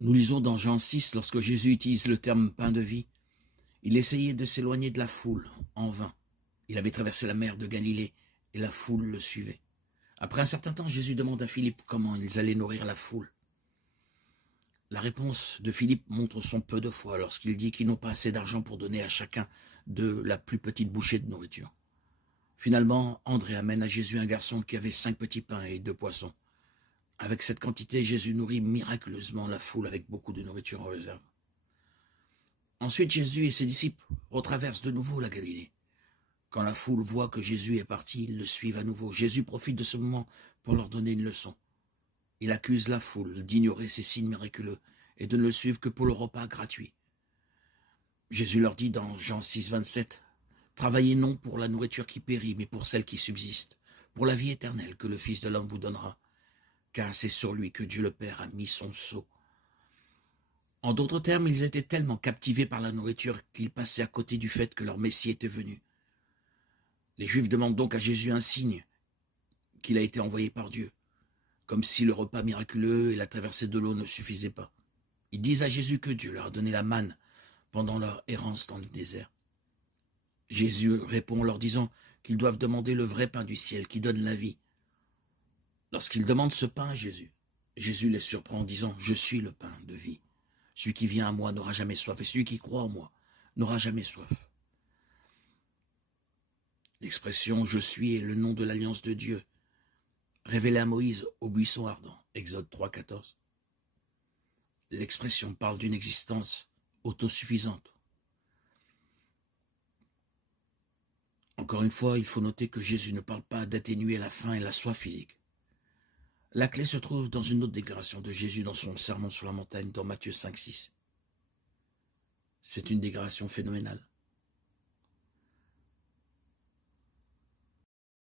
Nous lisons dans Jean 6, lorsque Jésus utilise le terme pain de vie, il essayait de s'éloigner de la foule, en vain. Il avait traversé la mer de Galilée et la foule le suivait. Après un certain temps, Jésus demande à Philippe comment ils allaient nourrir la foule. La réponse de Philippe montre son peu de foi lorsqu'il dit qu'ils n'ont pas assez d'argent pour donner à chacun de la plus petite bouchée de nourriture. Finalement, André amène à Jésus un garçon qui avait 5 petits pains et 2 poissons. Avec cette quantité, Jésus nourrit miraculeusement la foule avec beaucoup de nourriture en réserve. Ensuite, Jésus et ses disciples retraversent de nouveau la Galilée. Quand la foule voit que Jésus est parti, ils le suivent à nouveau. Jésus profite de ce moment pour leur donner une leçon. Il accuse la foule d'ignorer ces signes miraculeux et de ne le suivre que pour le repas gratuit. Jésus leur dit dans Jean 6, 27, « Travaillez non pour la nourriture qui périt, mais pour celle qui subsiste, pour la vie éternelle que le Fils de l'homme vous donnera, car c'est sur lui que Dieu le Père a mis son sceau. » En d'autres termes, ils étaient tellement captivés par la nourriture qu'ils passaient à côté du fait que leur Messie était venu. Les Juifs demandent donc à Jésus un signe qu'il a été envoyé par Dieu, comme si le repas miraculeux et la traversée de l'eau ne suffisaient pas. Ils disent à Jésus que Dieu leur a donné la manne pendant leur errance dans le désert. Jésus répond en leur disant qu'ils doivent demander le vrai pain du ciel qui donne la vie. Lorsqu'ils demandent ce pain à Jésus, Jésus les surprend en disant « Je suis le pain de vie. Celui qui vient à moi n'aura jamais soif, et celui qui croit en moi n'aura jamais soif. » L'expression « Je suis » est le nom de l'alliance de Dieu, révélée à Moïse au buisson ardent, Exode 3, 14. L'expression parle d'une existence autosuffisante. Encore une fois, il faut noter que Jésus ne parle pas d'atténuer la faim et la soif physique. La clé se trouve dans une autre déclaration de Jésus dans son sermon sur la montagne dans Matthieu 5, 6. C'est une déclaration phénoménale.